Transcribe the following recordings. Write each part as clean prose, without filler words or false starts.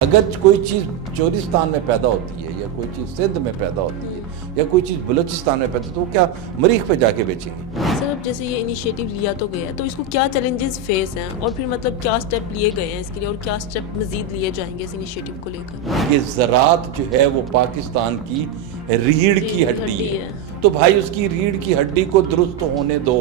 اگر کوئی چیز چورستان میں پیدا ہوتی ہے یا کوئی چیز سندھ میں پیدا ہوتی ہے یا کوئی چیز بلوچستان میں پیدا ہوتی ہے تو وہ کیا مریخ پہ جا کے بیچیں گے؟ سر اب جیسے یہ انیشیٹو لیا تو گیا ہے تو اس کو کیا چیلنجز فیس ہیں اور پھر مطلب کیا سٹیپ لیے گئے ہیں اس کے لیے اور کیا سٹیپ مزید لیے جائیں گے اس انیشیٹو کو لے کر؟ یہ زراعت جو ہے وہ پاکستان کی ریڑھ کی ہڈی ہے، تو بھائی اس کی ریڑھ کی ہڈی کو درست ہونے دو۔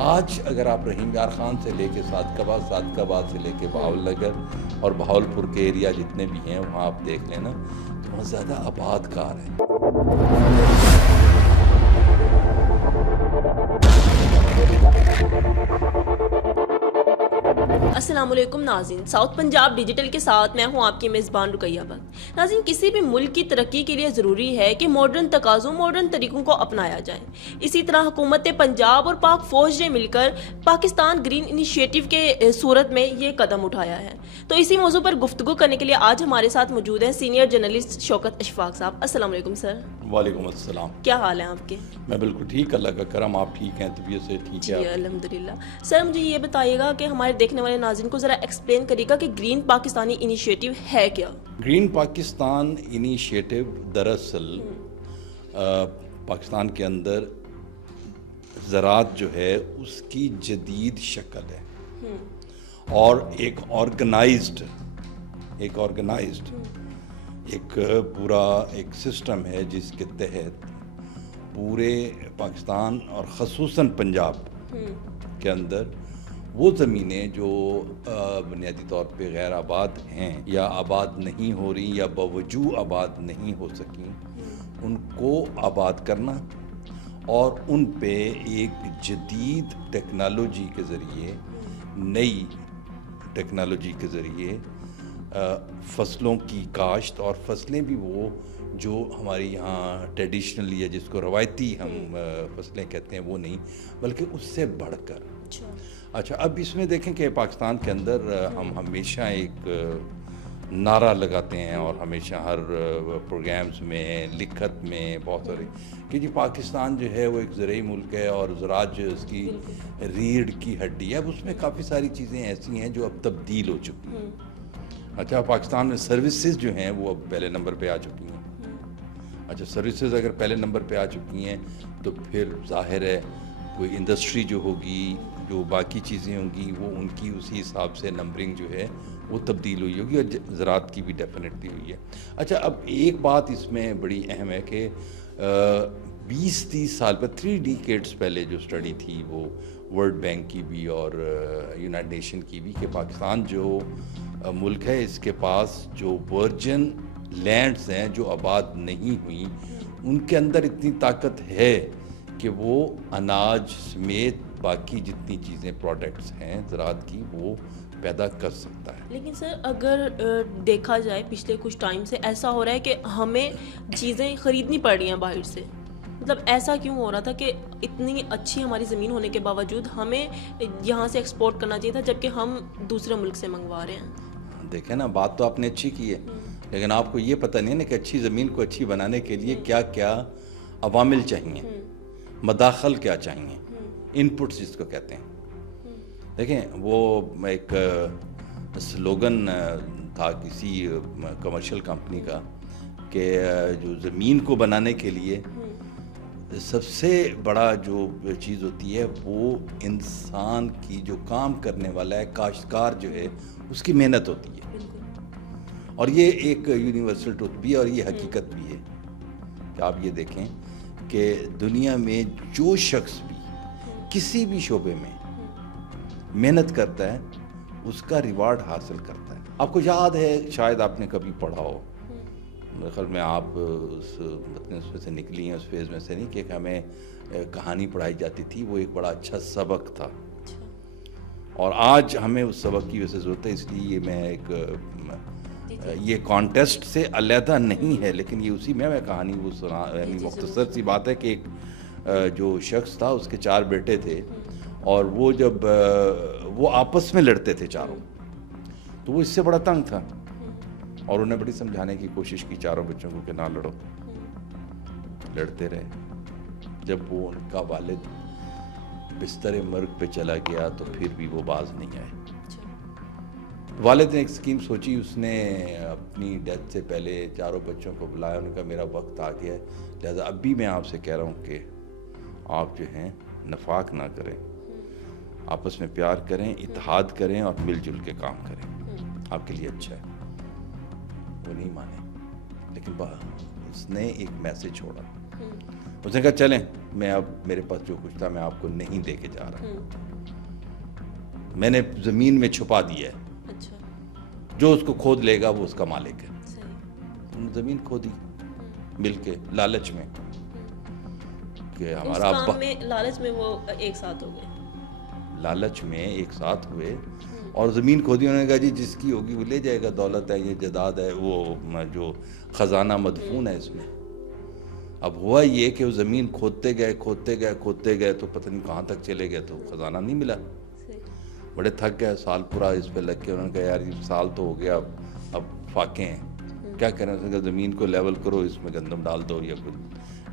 آج اگر آپ رحیم یار خان سے لے کے صادقاباد سے لے کے بہاول نگر اور بہاولپور کے ایریا جتنے بھی ہیں وہاں آپ دیکھ لیں نا تو وہاں زیادہ آباد کار ہیں۔ السلام علیکم ناظرین، ساؤتھ پنجاب ڈیجیٹل کے ساتھ میں ہوں آپ کی میزبان رقیہ بٹ۔ ناظرین، کسی بھی ملک کی ترقی کے لیے ضروری ہے کہ ماڈرن تقاضوں ماڈرن طریقوں کو اپنایا جائے۔ اسی طرح حکومت پنجاب اور پاک فوج نے مل کر پاکستان گرین انیشیٹو کے صورت میں یہ قدم اٹھایا ہے۔ تو اسی موضوع پر گفتگو کرنے کے لیے آج ہمارے ساتھ موجود ہیں سینئر جرنلسٹ شوکت اشفاق صاحب۔ السلام علیکم سر۔ وعلیکم السلام۔ کیا حال ہیں آپ کے؟ میں بالکل ٹھیک، اللہ کا کرم، آپ ٹھیک ہیں؟ طبیعت سے ٹھیک جی ہے؟ الحمدللہ۔ سر مجھے یہ بتائیے گا کہ ہمارے دیکھنے والے ناظرین کو ذرا ایکسپلین کریے گا کہ گرین پاکستانی انیشیٹو ہے کیا؟ گرین پاکستان انیشیٹو دراصل پاکستان کے اندر زراعت جو ہے اس کی جدید شکل ہے اور ایک آرگنائزڈ ایک پورا ایک سسٹم ہے جس کے تحت پورے پاکستان اور خصوصاً پنجاب کے اندر وہ زمینیں جو بنیادی طور پہ غیر آباد ہیں یا آباد نہیں ہو رہی یا باوجود آباد نہیں ہو سکیں ان کو آباد کرنا اور ان پہ ایک جدید ٹیکنالوجی کے ذریعے نئی ٹیکنالوجی کے ذریعے فصلوں کی کاشت اور فصلیں بھی وہ جو ہمارے یہاں ٹریڈیشنل یا جس کو روایتی ہم فصلیں کہتے ہیں وہ نہیں بلکہ اس سے بڑھ کر۔ اچھا، اب اس میں دیکھیں کہ پاکستان کے اندر ہم ہمیشہ ایک نعرہ لگاتے ہیں اور ہمیشہ ہر پروگرامز میں لکھت میں بہت سارے کہ جی پاکستان جو ہے وہ ایک زرعی ملک ہے اور زراعت جو اس کی ریڑھ کی ہڈی ہے۔ اب اس میں کافی ساری چیزیں ایسی ہیں جو اب تبدیل ہو چکی ہیں۔ اچھا، پاکستان میں سروسز جو ہیں وہ اب پہلے نمبر پہ آ چکی ہیں۔ اچھا، سروسز اگر پہلے نمبر پہ آ چکی ہیں تو پھر ظاہر ہے کوئی انڈسٹری جو ہوگی جو باقی چیزیں ہوں گی وہ ان کی اسی حساب سے نمبرنگ جو ہے وہ تبدیل ہوئی ہوگی اور زراعت کی بھی ڈیفینیٹلی ہوئی ہے۔ اچھا، اب ایک بات اس میں بڑی اہم ہے کہ 20-30 سال پر 3 ڈیکیڈز پہلے جو اسٹڈی تھی وہ ورلڈ بینک کی بھی اور یونائٹڈ نیشن کی بھی کہ پاکستان جو ملک ہے اس کے پاس جو ورجن لینڈز ہیں جو آباد نہیں ہوئیں ان کے اندر اتنی طاقت ہے کہ وہ اناج سمیت باقی جتنی چیزیں پروڈکٹس ہیں زراعت کی وہ پیدا کر سکتا ہے۔ لیکن سر اگر دیکھا جائے پچھلے کچھ ٹائم سے ایسا ہو رہا ہے کہ ہمیں چیزیں خریدنی پڑ رہی ہیں باہر سے، مطلب ایسا کیوں ہو رہا تھا کہ اتنی اچھی ہماری زمین ہونے کے باوجود ہمیں یہاں سے ایکسپورٹ کرنا چاہیے تھا جبکہ ہم دوسرے ملک سے منگوا رہے ہیں؟ دیکھیں نا، بات تو آپ نے اچھی کی ہے لیکن آپ کو یہ پتہ نہیں نا کہ اچھی زمین کو اچھی بنانے کے لیے کیا کیا عوامل چاہیے، مداخل کیا چاہیے، ان پٹس جس کو کہتے ہیں۔ دیکھیں وہ ایک سلوگن تھا کسی کمرشل کمپنی کا کہ جو زمین کو بنانے کے لیے سب سے بڑا جو چیز ہوتی ہے وہ انسان کی جو کام کرنے والا ہے کاشتکار جو ہے اس کی محنت ہوتی ہے، اور یہ ایک یونیورسل ٹروتھ بھی ہے اور یہ حقیقت بھی ہے کہ آپ یہ دیکھیں کہ دنیا میں جو شخص بھی کسی بھی شعبے میں محنت کرتا ہے اس کا ریوارڈ حاصل کرتا ہے۔ آپ کو یاد ہے، شاید آپ نے کبھی پڑھا ہو، میرے خیال میں آپ اس میں سے نکلی ہیں، اس فیز میں سے نہیں، کہ ہمیں کہانی پڑھائی جاتی تھی، وہ ایک بڑا اچھا سبق تھا اور آج ہمیں اس سبق کی وجہ سے ضرورت ہے۔ اس لیے میں ایک یہ کانٹیسٹ سے علیحدہ نہیں ہے لیکن یہ اسی میں کہانی وہ سنا، یعنی مختصر سی بات ہے کہ ایک جو شخص تھا اس کے 4 بیٹے تھے اور وہ جب وہ آپس میں لڑتے تھے چاروں تو وہ اس سے بڑا تنگ تھا اور انہیں بڑی سمجھانے کی کوشش کی چاروں بچوں کو کہ نہ لڑو، لڑتے رہے۔ جب وہ ان کا والد بستر مرگ پہ چلا گیا تو پھر بھی وہ باز نہیں آئے۔ والد نے ایک اسکیم سوچی, اس نے اپنی ڈیتھ سے پہلے چاروں بچوں کو بلایا, انہوں نے کہا میرا وقت آ گیا ہے, لہٰذا اب بھی میں آپ سے کہہ رہا ہوں کہ آپ جو ہیں نفاق نہ کریں, آپس میں پیار کریں, اتحاد کریں اور مل جل کے کام کریں, آپ کے لیے اچھا ہے. وہ نہیں مانے, لیکن اس نے ایک میسج چھوڑا, اس نے کہا چلیں میں اب میرے پاس جو کچھ تھا میں آپ کو نہیں دے کے جا رہا, میں نے زمین میں چھپا دیا ہے, جو اس کو کھود لے گا وہ اس کا مالک ہے. انہوں نے زمین کھودی مل کے لالچ میں کہ ہمارا ابا, لالچ میں وہ ایک ساتھ ہو گئے, لالچ میں ایک ساتھ ہوئے اور زمین کھودی. انہوں نے کہا جی جس کی ہوگی وہ لے جائے گا, دولت ہے, یہ جائیداد ہے, وہ جو خزانہ مدفون ہے اس میں. اب ہوا یہ کہ وہ زمین کھودتے گئے تو پتہ نہیں کہاں تک چلے گئے, تو خزانہ نہیں ملا. بڑے تھک گئے, سال پورا اس پہ لگ کے, انہوں نے کہا یار یہ سال تو ہو گیا, اب فاقے ہیں, کیا کریں. اس نے کہا زمین کو لیول کرو, اس میں گندم ڈال دو یا کوئی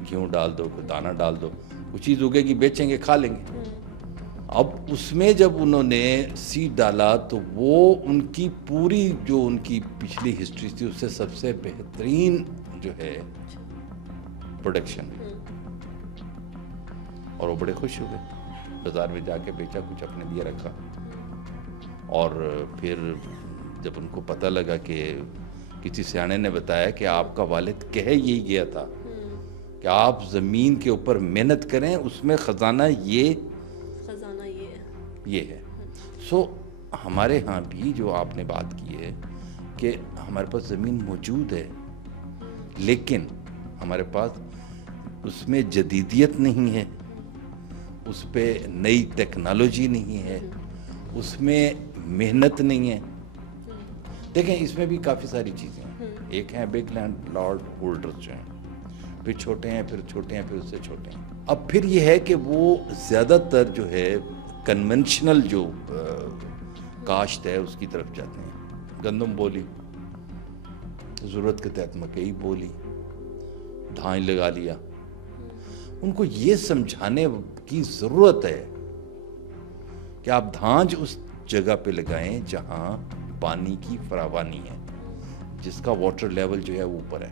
گیہوں ڈال دو, کوئی دانہ ڈال دو, کچھ چیز اگے گی, بیچیں گے, کھا لیں گے. اب اس میں جب انہوں نے سیڈ ڈالا تو وہ ان کی پوری جو ان کی پچھلی ہسٹری تھی اس سے سب سے بہترین جو ہے پروڈکشن, اور وہ بڑے خوش ہو گئے. بازار میں جا کے بیچا, کچھ اپنے لیے رکھا, اور پھر جب ان کو پتہ لگا کہ کسی سیانے نے بتایا کہ آپ کا والد کہہ یہی گیا تھا کہ آپ زمین کے اوپر محنت کریں, اس میں خزانہ یہ ہے. سو ہمارے ہاں بھی جو آپ نے بات کی ہے کہ ہمارے پاس زمین موجود ہے, لیکن ہمارے پاس اس میں جدیدیت نہیں ہے, اس پہ نئی ٹیکنالوجی نہیں ہے, اس میں محنت نہیں ہے. دیکھیں اس میں بھی کافی ساری چیزیں ہیں. ایک ہیں بگ لینڈ لارڈ ہولڈرز جو ہیں, پھر چھوٹے ہیں, پھر چھوٹے ہیں, پھر اس سے چھوٹے ہیں. اب پھر یہ ہے کہ وہ زیادہ تر جو ہے کنونشنل جو کاشت ہے اس کی طرف جاتے ہیں. گندم بولی, ضرورت کے تحت مکئی بولی, دھان لگا لیا. ان کو یہ سمجھانے کی ضرورت ہے کہ آپ دھانج اس جگہ پہ لگائیں جہاں پانی کی فراوانی ہے, جس کا واٹر لیول جو ہے وہ اوپر ہے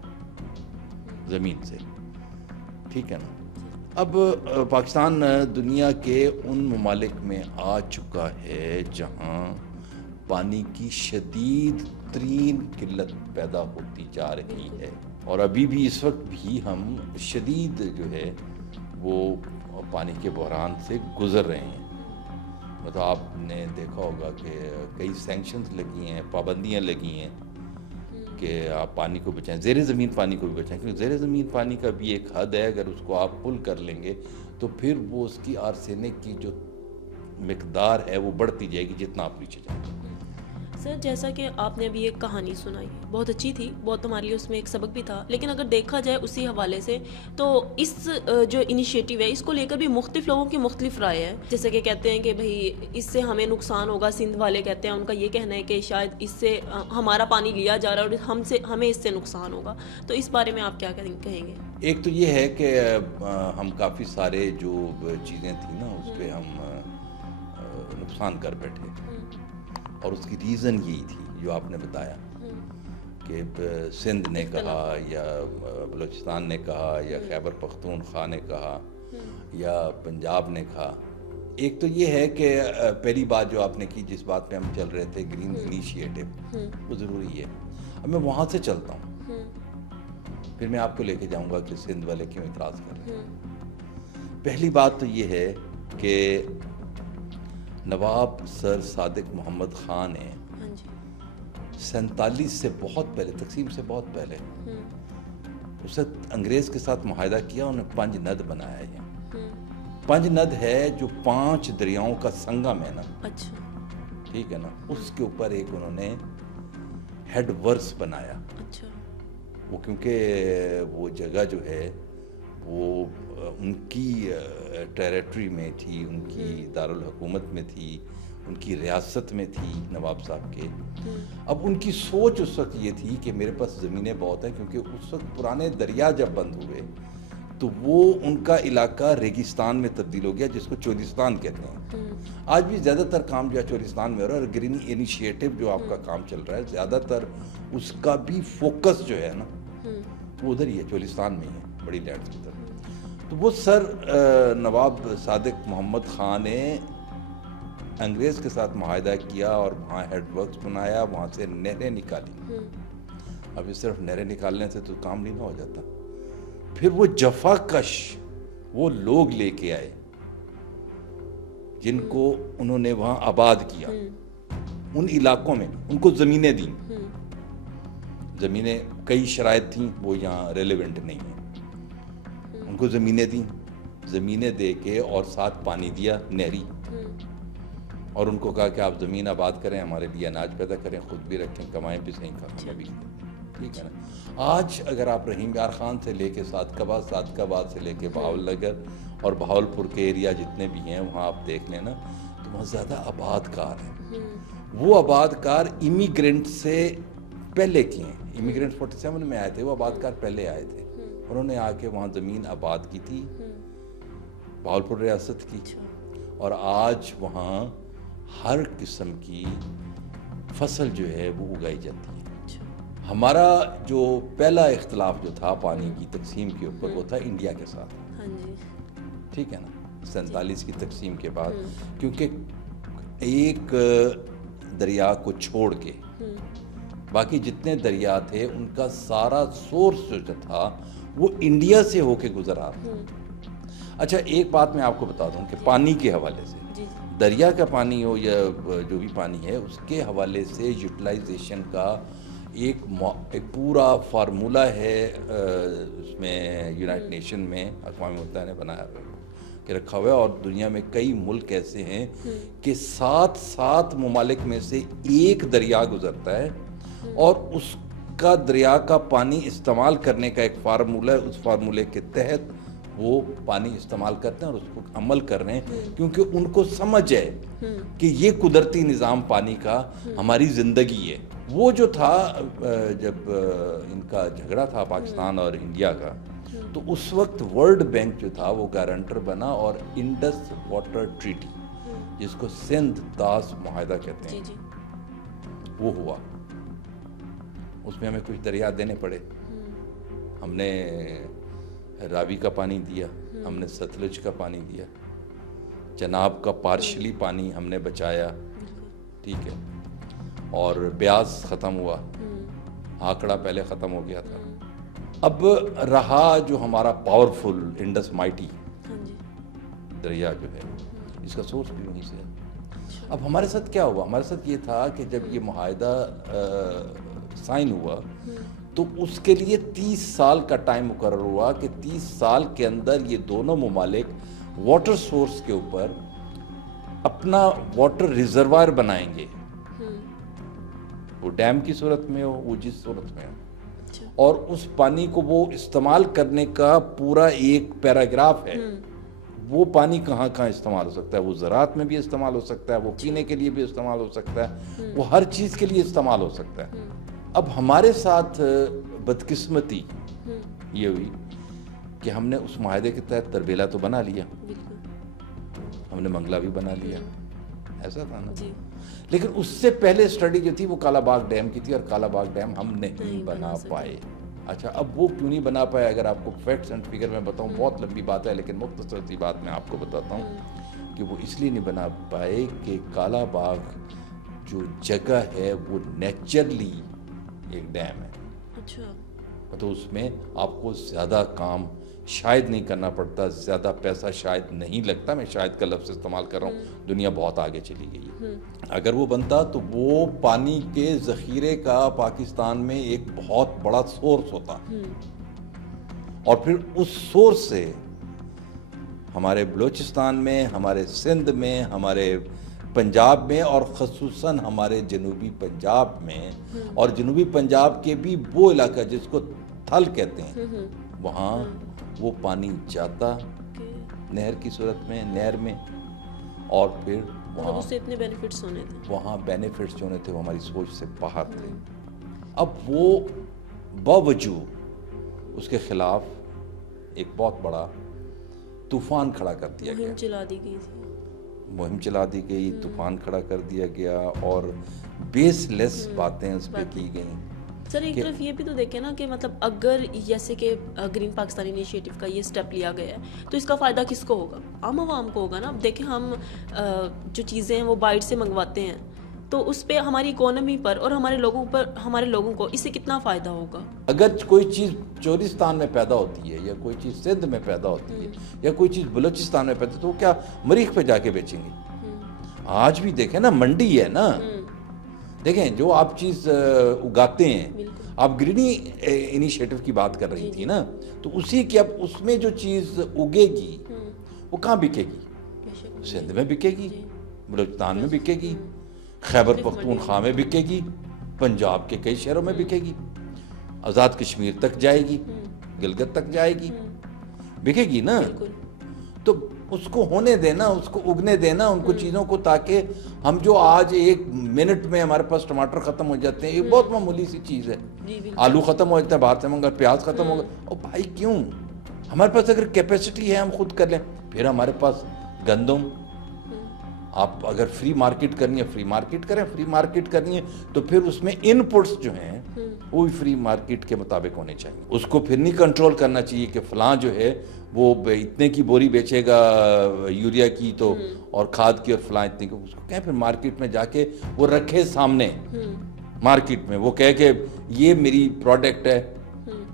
زمین سے, ٹھیک ہے نا. اب پاکستان دنیا کے ان ممالک میں آ چکا ہے جہاں پانی کی شدید ترین قلت پیدا ہوتی جا رہی ہے, اور ابھی بھی اس وقت بھی ہم شدید جو ہے وہ پانی کے بحران سے گزر رہے ہیں. مطلب آپ نے دیکھا ہوگا کہ کئی سینکشنز لگی ہیں, پابندیاں لگی ہیں کہ آپ پانی کو بچائیں, زیر زمین پانی کو بھی بچائیں, کیونکہ زیر زمین پانی کا بھی ایک حد ہے. اگر اس کو آپ پل کر لیں گے تو پھر وہ اس کی آرسینک کی جو مقدار ہے وہ بڑھتی جائے گی جتنا آپ نیچے جائیں گے. سر جیسا کہ آپ نے ابھی ایک کہانی سنائی, بہت اچھی تھی, بہت ہمارے لیے اس میں ایک سبق بھی تھا, لیکن اگر دیکھا جائے اسی حوالے سے تو اس جو انیشیٹو ہے اس کو لے کر بھی مختلف لوگوں کی مختلف رائے ہے. جیسے کہ کہتے ہیں کہ بھئی اس سے ہمیں نقصان ہوگا, سندھ والے کہتے ہیں, ان کا یہ کہنا ہے کہ شاید اس سے ہمارا پانی لیا جا رہا ہے اور ہمیں اس سے نقصان ہوگا. تو اس بارے میں آپ کیا کہیں گے؟ ایک تو یہ ہے کہ ہم کافی سارے جو چیزیں تھیں نا اس پہ ہم نقصان کر بیٹھے, اور اس کی ریزن یہی تھی جو آپ نے بتایا کہ سندھ نے کہا یا بلوچستان نے کہا یا خیبر پختونخوا نے کہا یا پنجاب نے کہا. ایک تو یہ ہے کہ پہلی بات جو آپ نے کی, جس بات پہ ہم چل رہے تھے, گرین انیشیٹو, وہ ضروری ہے. اب میں وہاں سے چلتا ہوں, پھر میں آپ کو لے کے جاؤں گا کہ سندھ والے کیوں اعتراض کر رہے ہیں. پہلی بات تو یہ ہے کہ نواب سر صادق محمد خان نے 47 سے بہت پہلے, تقسیم سے بہت پہلے, اس وقت انگریز کے ساتھ معاہدہ کیا, انہوں نے 5 ند بنایا ہے. 5 ند ہے جو 5 دریاؤں کا سنگم ہے نا, ٹھیک ہے نا, اس کے اوپر ایک انہوں نے ہیڈ ورس بنایا. وہ کیونکہ وہ جگہ جو ہے وہ ان کی ٹیریٹری میں تھی, ان کی دارالحکومت میں تھی, ان کی ریاست میں تھی نواب صاحب کے. اب ان کی سوچ اس وقت یہ تھی کہ میرے پاس زمینیں بہت ہیں, کیونکہ اس وقت پرانے دریا جب بند ہوئے تو وہ ان کا علاقہ ریگستان میں تبدیل ہو گیا جس کو چولستان کہتے ہیں. آج بھی زیادہ تر کام جو ہے چولستان میں ہو رہا ہے, اور گرین انیشیٹو جو آپ کا کام چل رہا ہے زیادہ تر اس کا بھی فوکس جو ہے نا وہ ادھر ہی ہے, چولستان میں ہی ہے, بڑی لینڈ کی طرف. تو وہ سر نواب صادق محمد خان نے انگریز کے ساتھ معاہدہ کیا اور وہاں ہیڈ ورکس بنایا, وہاں سے نہریں نکالی. ابھی صرف نہریں نکالنے سے تو کام نہیں نہ ہو جاتا, پھر وہ جفا کش وہ لوگ لے کے آئے جن کو انہوں نے وہاں آباد کیا, ان علاقوں میں ان کو زمینیں دیں. زمینیں کئی شرائط تھیں وہ یہاں ریلیونٹ نہیں ہیں, ان کو زمینیں دیں, زمینیں دے کے اور ساتھ پانی دیا نہری, اور ان کو کہا کہ آپ زمین آباد کریں, ہمارے لیے اناج پیدا کریں, خود بھی رکھیں, کمائیں بھی صحیح, ہمیں بھی. ٹھیک ہے نا. آج اگر آپ رحیم یار خان سے لے کے صادق آباد سے لے کے بہاول نگر اور بہاولپور کے ایریا جتنے بھی ہیں وہاں آپ دیکھ لیں نا, تو وہاں زیادہ آباد کار ہیں. وہ آباد کار امیگرینٹ سے پہلے کی ہیں. امیگرینٹ 47 میں آئے تھے, وہ آباد کار پہلے آئے تھے, انہوں نے آ کے وہاں زمین آباد کی تھی, بہاولپور ریاست کی, اور آج وہاں ہر قسم کی فصل جو ہے وہ اگائی جاتی ہے. ہمارا جو پہلا اختلاف جو تھا پانی کی تقسیم کے اوپر وہ تھا انڈیا کے ساتھ. ٹھیک ہے نا, 47 کی تقسیم کے بعد, کیونکہ ایک دریا کو چھوڑ کے باقی جتنے دریا تھے ان کا سارا سورس جو تھا وہ انڈیا سے ہو کے گزر آ رہا تھا. اچھا ایک بات میں آپ کو بتا دوں کہ پانی کے حوالے سے, دریا کا پانی ہو یا جو بھی پانی ہے اس کے حوالے سے یوٹیلائزیشن کا ایک پورا فارمولہ ہے, اس میں یونائٹڈ نیشن میں اقوام متحدہ نے بنایا کہ رکھا ہوا ہے, اور دنیا میں کئی ملک ایسے ہیں کہ 7 ممالک میں سے ایک دریا گزرتا ہے اور اس کا دریا کا پانی استعمال کرنے کا ایک فارمولہ ہے, اس فارمولے کے تحت وہ پانی استعمال کرتے ہیں اور اس کو عمل کر رہے ہیں, کیونکہ ان کو سمجھ ہے کہ یہ قدرتی نظام پانی کا ہماری زندگی ہے. وہ جو تھا جب ان کا جھگڑا تھا پاکستان اور انڈیا کا, تو اس وقت ورلڈ بینک جو تھا وہ گارنٹر بنا, اور انڈس واٹر ٹریٹی جس کو سندھ داس معاہدہ کہتے ہیں وہ ہوا. اس میں ہمیں کچھ دریا دینے پڑے, ہم نے راوی کا پانی دیا, ہم نے ستلج کا پانی دیا, چناب کا پارشلی پانی ہم نے بچایا. ٹھیک ہے, اور بیاس ختم ہوا, آکڑا پہلے ختم ہو گیا تھا. اب رہا جو ہمارا پاورفل انڈس مائٹی دریا جو ہے, اس کا سورس بھی وہیں سے ہے. اب ہمارے ساتھ کیا ہوا, ہمارے ساتھ یہ تھا کہ جب یہ معاہدہ سائن ہوا تو اس کے لیے 30 سال کا ٹائم مقرر ہوا کہ 30 سال کے اندر یہ دونوں ممالک واٹر سورس کے اوپر اپنا واٹر ریزروائر بنائیں گے, وہ ڈیم کی صورت میں ہو, وہ جس صورت میں ہو, اور اس پانی کو وہ استعمال کرنے کا پورا ایک پیراگراف ہے. وہ پانی کہاں کہاں استعمال ہو سکتا ہے, وہ زراعت میں بھی استعمال ہو سکتا ہے, وہ پینے کے لیے بھی استعمال ہو سکتا ہے, وہ ہر چیز کے لیے استعمال ہو سکتا ہے. اب ہمارے ساتھ بدقسمتی یہ ہوئی کہ ہم نے اس معاہدے کے تحت تربیلا تو بنا لیا, ہم نے منگلہ بھی بنا لیا, ایسا تھا نا. لیکن اس سے پہلے اسٹڈی جو تھی وہ کالا باغ ڈیم کی تھی, اور کالا باغ ڈیم ہم نہیں بنا پائے. اچھا اب وہ کیوں نہیں بنا پائے, اگر آپ کو فیکٹس اینڈ فگر میں بتاؤں بہت لمبی بات ہے, لیکن مختصر سی بات میں آپ کو بتاتا ہوں کہ وہ اس لیے نہیں بنا پائے کہ کالا باغ جو جگہ ہے وہ نیچرلی ایک ڈیم ہے. تو اس میں آپ کو زیادہ کام شاید نہیں کرنا پڑتا, زیادہ پیسہ شاید نہیں لگتا, میں شاید کا لفظ استعمال کر رہا ہوں, دنیا بہت آگے چلی گئی ہے. اگر وہ بنتا تو وہ پانی کے ذخیرے کا پاکستان میں ایک بہت بڑا سورس ہوتا, اور پھر اس سورس سے ہمارے بلوچستان میں, ہمارے سندھ میں, ہمارے پنجاب میں, اور خصوصاً ہمارے جنوبی پنجاب میں, اور جنوبی پنجاب کے بھی وہ علاقہ جس کو تھل کہتے ہیں, وہاں وہ پانی جاتا نہر کی صورت میں, نہر میں, اور پھر وہاں اس سے اتنے بینیفٹس ہونے تھے, وہاں بینیفٹس جو ہونے تھے وہ ہماری سوچ سے باہر تھے. اب وہ باوجود اس کے خلاف ایک بہت بڑا طوفان کھڑا کر دیا گیا, مہم چلا دی گئی تھی, مہم چلا دی گئی, طوفان کھڑا کر دیا گیا اور بیس لیس باتیں اس پہ کی گئیں. سر ایک طرف یہ بھی تو دیکھیں نا کہ مطلب اگر جیسے کہ گرین پاکستان انیشیٹو کا یہ سٹیپ لیا گیا ہے تو اس کا فائدہ کس کو ہوگا؟ عام عوام کو ہوگا نا. اب دیکھیں ہم جو چیزیں ہیں وہ باہر سے منگواتے ہیں تو اس پہ ہماری اکانومی پر اور ہمارے لوگوں کو اس سے کتنا فائدہ ہوگا؟ اگر کوئی چیز چورستان میں پیدا ہوتی ہے یا کوئی چیز سندھ میں پیدا ہوتی ہے یا کوئی چیز بلوچستان میں پیدا ہوتی ہے تو وہ کیا مریخ پہ جا کے بیچیں گے؟ آج بھی دیکھیں نا, منڈی ہے نا, دیکھیں جو آپ چیز اگاتے ہیں, آپ گرینی انیشیٹو کی بات کر رہی تھی نا, تو اسی کی اب اس میں جو چیز اگے گی وہ کہاں بکے گی؟ سندھ میں بکے گی, بلوچستان میں بکے گی, خیبر پختونخوا میں بکے گی, پنجاب کے کئی شہروں میں بکے گی, آزاد کشمیر تک جائے گی, گلگت تک جائے گی, بکے گی نا. تو اس کو ہونے دینا, اس کو اگنے دینا ان کو چیزوں کو, تاکہ ہم جو آج ایک منٹ میں ہمارے پاس ٹماٹر ختم ہو جاتے ہیں, یہ بہت معمولی سی چیز ہے, آلو ختم ہو جاتا ہے باہر سے منگا, پیاز ختم ہوگا, اور بھائی کیوں؟ ہمارے پاس اگر کیپیسٹی ہے ہم خود کر لیں. پھر ہمارے پاس گندم, آپ اگر فری مارکیٹ کرنی ہے فری مارکیٹ کریں, فری مارکیٹ کرنی ہے تو پھر اس میں ان پٹس جو ہیں وہ بھی فری مارکیٹ کے مطابق ہونے چاہیے. اس کو پھر نہیں کنٹرول کرنا چاہیے کہ فلاں جو ہے وہ اتنے کی بوری بیچے گا یوریا کی تو اور کھاد کی, اور فلاں اتنے کی. اس کو کہیں پھر مارکیٹ میں جا کے وہ رکھے سامنے, مارکیٹ میں وہ کہے کہ یہ میری پروڈکٹ ہے,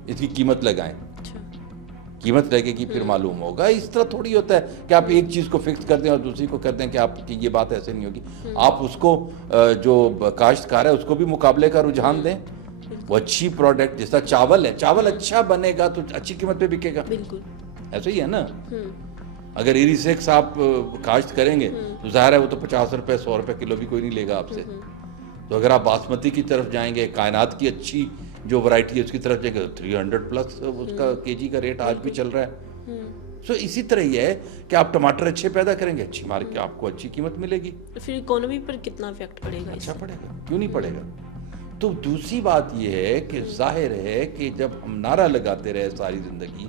اس کی قیمت لگائیں, قیمت لگے گی پھر معلوم ہوگا. اس طرح تھوڑی ہوتا ہے کہ آپ ایک چیز کو فکس کر دیں اور دوسری کو کر دیں کہ آپ کی یہ بات ایسے نہیں ہوگی. آپ اس کو جو کاشتکار ہے اس کو بھی مقابلے کا رجحان دیں. وہ اچھی پروڈکٹ, جس طرح چاول ہے, چاول اچھا بنے گا تو اچھی قیمت پہ بکے گا. بالکل ایسا ہی ہے نا. اگر ایری سیکس آپ کاشت کریں گے تو ظاہر ہے وہ تو 50 روپے 100 روپے کلو بھی کوئی نہیں لے گا آپ سے. تو اگر آپ باسمتی کی طرف جائیں گے, کائنات کی اچھی جو ورائٹی ہے اس کی طرف جائیں گے, 300 پلس اس کا کے جی کا ریٹ آج بھی چل رہا ہے. سو اسی طرح یہ ہے کہ آپ ٹماٹر اچھے پیدا کریں گے, اچھی مارکیٹ, آپ کو اچھی قیمت ملے گی. پھر اکانومی پر کتنا افیکٹ پڑے گا؟ اچھا پڑے گا, کیوں نہیں پڑے گا. تو دوسری بات یہ ہے کہ ظاہر ہے کہ جب ہم نعرہ لگاتے رہے ساری زندگی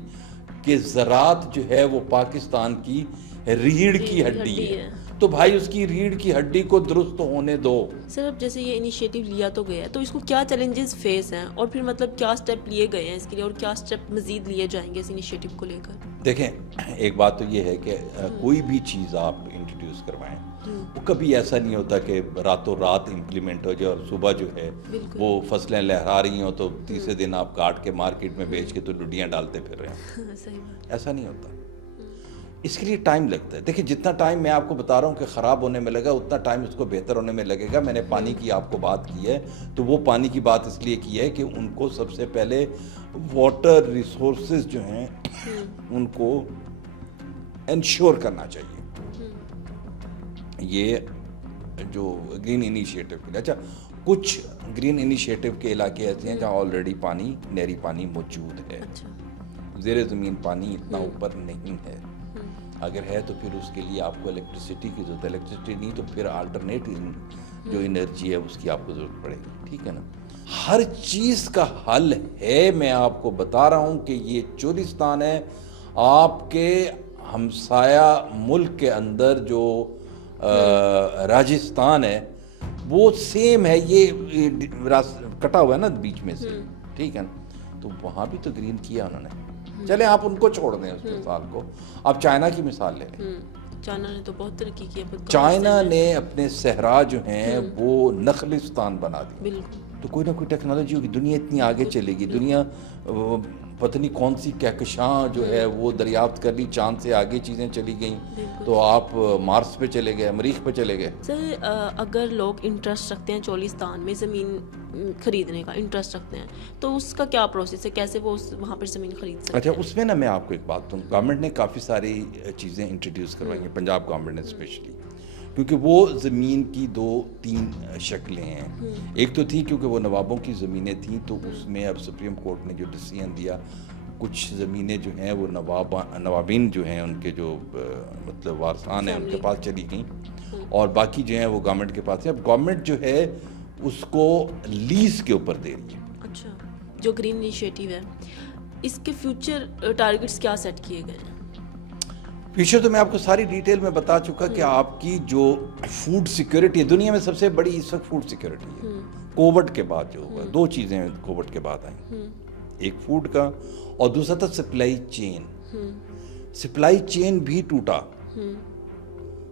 کہ زراعت جو ہے وہ پاکستان کی ریڑھ کی ہڈی ہے, تو بھائی اس کی ریڑھ کی ہڈی کو درست ہونے دو. سر اب جیسے یہ انیشیٹو لیا تو گیا ہے تو اس کو کیا چیلنجز فیس ہیں, اور پھر مطلب کیا سٹیپ لیے گئے ہیں اس کے لیے, اور کیا سٹیپ مزید لیے جائیں گے اس انیشیٹو کو لے کر؟ دیکھیں ایک بات تو یہ ہے کہ کوئی بھی چیز آپ انٹروڈیوس کروائیں وہ کبھی ایسا نہیں ہوتا کہ راتوں رات امپلیمنٹ ہو جائے اور صبح جو ہے وہ فصلیں لہرا رہی ہوں تو تیسرے دن آپ کاٹ کے مارکیٹ میں بیچ کے تو ڈڈیاں ڈالتے پھر رہے ہیں. ایسا نہیں ہوتا, اس کے لیے ٹائم لگتا ہے. دیکھیں جتنا ٹائم میں آپ کو بتا رہا ہوں کہ خراب ہونے میں لگا, اتنا ٹائم اس کو بہتر ہونے میں لگے گا. میں نے پانی کی آپ کو بات کی ہے تو وہ پانی کی بات اس لیے کی ہے کہ ان کو سب سے پہلے واٹر ریسورسز جو ہیں ان کو انشور کرنا چاہیے. یہ جو گرین انیشیٹو کے لیے, اچھا کچھ گرین انیشیٹو کے علاقے ایسے ہیں جہاں آلریڈی پانی, نہری پانی موجود ہے, زیر زمین پانی اتنا اوپر نہیں ہے. اگر ہے تو پھر اس کے لیے آپ کو الیکٹریسٹی کی ضرورت ہے, الیکٹریسٹی نہیں تو پھر آلٹرنیٹ جو انرجی ہے اس کی آپ کو ضرورت پڑے گی. ٹھیک ہے نا. ہر چیز کا حل ہے. میں آپ کو بتا رہا ہوں کہ یہ چورستان ہے, آپ کے ہمسایہ ملک کے اندر جو راجستھان ہے وہ سیم ہے, یہ کٹا ہوا ہے نا بیچ میں سے, ٹھیک ہے نا. تو وہاں بھی تو گرین کیا انہوں نے. چلیں آپ ان کو چھوڑ دیں اس مثال کو, آپ چائنا کی مثال لے لیں. چائنا نے تو بہت ترقی کی ہے. چائنا نے اپنے صحرا جو ہیں وہ نخلستان بنا دی. بالکل. تو کوئی نہ کوئی ٹیکنالوجی ہوگی, دنیا اتنی آگے چلے گی, دنیا پتہ نہیں کون سی کہکشاں جو ہے وہ دریافت کر لی, چاند سے آگے چیزیں چلی گئیں, تو آپ مارس پہ چلے گئے, مریخ پہ چلے گئے. سر اگر لوگ انٹرسٹ رکھتے ہیں چولستان میں زمین خریدنے کا انٹرسٹ رکھتے ہیں تو اس کا کیا پروسیس ہے, کیسے وہ وہاں پر زمین خرید سکتے ہیں؟ اچھا اس میں نا میں آپ کو ایک بات دوں, گورنمنٹ نے کافی ساری چیزیں انٹروڈیوس کروائی ہیں, پنجاب گورنمنٹ نے اسپیشلی, کیونکہ وہ زمین کی 2-3 شکلیں ہیں. ایک تو تھی کیونکہ وہ نوابوں کی زمینیں تھیں, تو اس میں اب سپریم کورٹ نے جو ڈیسیژن دیا, کچھ زمینیں جو ہیں وہ نوابین جو ہیں ان کے جو مطلب وارثان ہیں ان کے پاس چلی گئیں, اور باقی جو ہیں وہ گورنمنٹ کے پاس ہیں. اب گورنمنٹ جو ہے اس کو لیز کے اوپر دے رہی ہے. اچھا, جو گرین انیشیٹو ہے اس کے فیوچر ٹارگٹس کیا سیٹ کیے گئے ہیں؟ فیوچر تو میں آپ کو ساری ڈیٹیل میں بتا چکا کہ آپ کی جو فوڈ سیکیورٹی ہے، دنیا میں سب سے بڑی اس وقت فوڈ سیکیورٹی ہے. کووڈ کے بعد جو ہوا، دو چیزیں کووڈ کے بعد آئیں، ایک فوڈ کا اور دوسرا تھا سپلائی چین. سپلائی چین بھی ٹوٹا،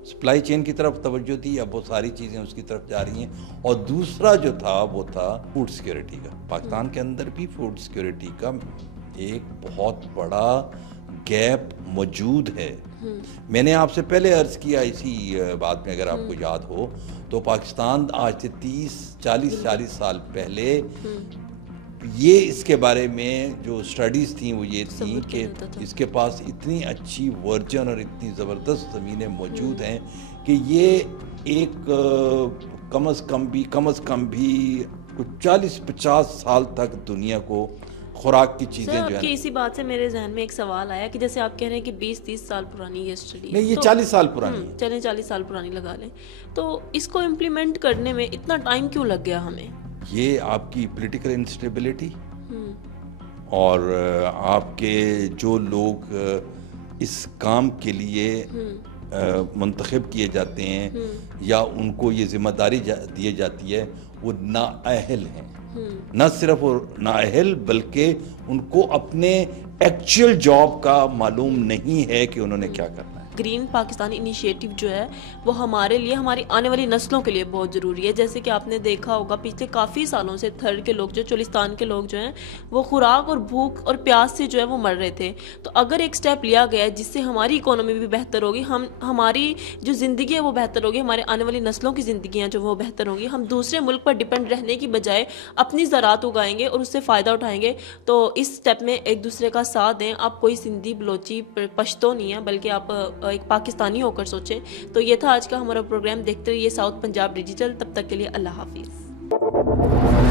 سپلائی چین کی طرف توجہ دی، اب وہ ساری چیزیں اس کی طرف جا رہی ہیں. اور دوسرا جو تھا وہ تھا فوڈ سیکیورٹی کا. پاکستان کے اندر بھی فوڈ سیکیورٹی کا ایک بہت بڑا گیپ موجود ہے. میں نے آپ سے پہلے عرض کیا اسی بات میں، اگر آپ کو یاد ہو تو پاکستان آج سے 30-40 سال پہلے یہ اس کے بارے میں جو سٹڈیز تھیں وہ یہ تھیں کہ اس کے پاس اتنی اچھی ورجن اور اتنی زبردست زمینیں موجود ہیں کہ یہ ایک کم از کم بھی کچھ 40-50 سال تک دنیا کو خوراک کی چیزیں جو ہیں. اسی بات سے میرے ذہن میں ایک سوال آیا کہ جیسے آپ کہہ رہے ہیں کہ 20-30 سال پرانی یہ اسٹڈی نہیں، یہ 40 سال پرانی ہے. چلیں 40 سال پرانی لگا لیں، تو اس کو امپلیمنٹ کرنے میں اتنا ٹائم کیوں لگ گیا ہمیں؟ یہ آپ کی پولیٹیکل انسٹیبلٹی اور آپ کے جو لوگ اس کام کے لیے منتخب کیے جاتے ہیں یا ان کو یہ ذمہ داری دی جاتی ہے، وہ نااہل ہیں. نہ صرف وہ نااہل بلکہ ان کو اپنے ایکچوئل جاب کا معلوم نہیں ہے کہ انہوں نے کیا کرنا ہے. گرین پاکستان انیشیٹو جو ہے وہ ہمارے لیے، ہماری آنے والی نسلوں کے لیے بہت ضروری ہے. جیسے کہ آپ نے دیکھا ہوگا پچھلے کافی سالوں سے تھر کے لوگ جو چولستان کے لوگ جو ہیں وہ خوراک اور بھوک اور پیاس سے جو ہے وہ مر رہے تھے. تو اگر ایک سٹیپ لیا گیا ہے جس سے ہماری اکانومی بھی بہتر ہوگی، ہماری جو زندگی ہے وہ بہتر ہوگی، ہمارے آنے والی نسلوں کی زندگیاں جو وہ بہتر ہوں گی، ہم دوسرے ملک پر ڈپینڈ رہنے کی بجائے اپنی زراعت اگائیں گے اور اس سے فائدہ اٹھائیں گے. تو اس سٹیپ میں ایک دوسرے کا ساتھ دیں. آپ کوئی سندھی، بلوچی، پشتو نہیں ہے، بلکہ آپ ایک پاکستانی ہو کر سوچیں. تو یہ تھا آج کا ہمارا پروگرام. دیکھتے رہیے ساؤتھ پنجاب ڈیجیٹل. تب تک کے لیے اللہ حافظ.